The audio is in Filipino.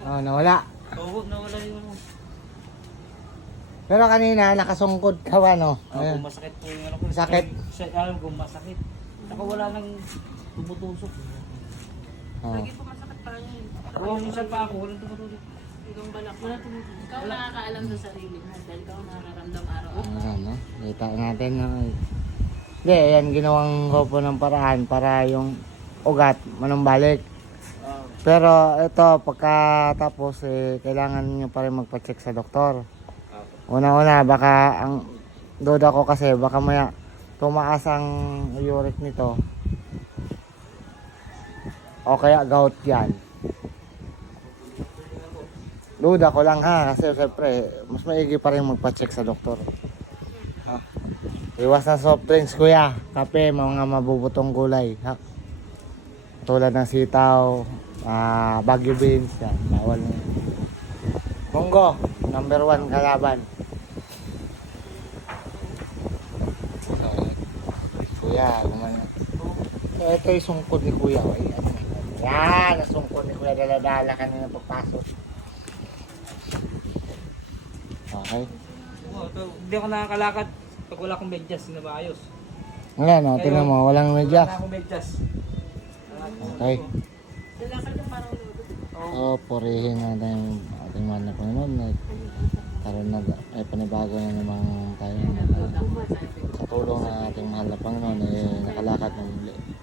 Oh, nawala. Oo, nawala yung Pero kanina, nakasungkod ka ba, no? Kung masakit po yung ano ko. Sakit? Alam kung masakit. Saka wala nang tumutusok. Oh. Lagi pumasakit pa yun. Oo, minsan pa ako, walang tumutusok. Hanggang balak. Wala tumutusok. Ikaw nakakaalam sa sarili mo dahil ikaw nararamdam araw-araw. Ano, no? Kita natin, no? Hindi, yan, ginawang ko po ng paraan para yung ugat manumbalik. Pero ito, pagkatapos, kailangan nyo pa rin magpa-check sa doktor. Una-una, baka ang duda ko kasi, baka maya tumaas ang uric nito. O kaya gout yan. Duda ko lang ha, kasi siyempre, mas maigi pa rin magpa-check sa doktor. Ha? Iwas na soft drinks kuya, kape, mga mabubutong gulay. Ha? Tulad ng sitaw, Baguio beans, yan, bawal na yan. Munggo, number 1 kalaban. Kuya, gumana. So, ito yung sungkod ni kuya. Ay, ano, yan, ang sungkod ni kuya. Dala-dala kanina pagpasok. Okay. Hindi ako nakakalakad pag wala akong medyas na maayos. Ngayon, tingnan mo, walang Wala medyas. na akong medyas. Okay. Lalakad yung parang lodo. So, purihin natin yung ating mahal na Panginoon. Karoon na, ay panibago na naman tayo. Sa tulong ng ating mahal na Panginoon, nakalakad ng muli.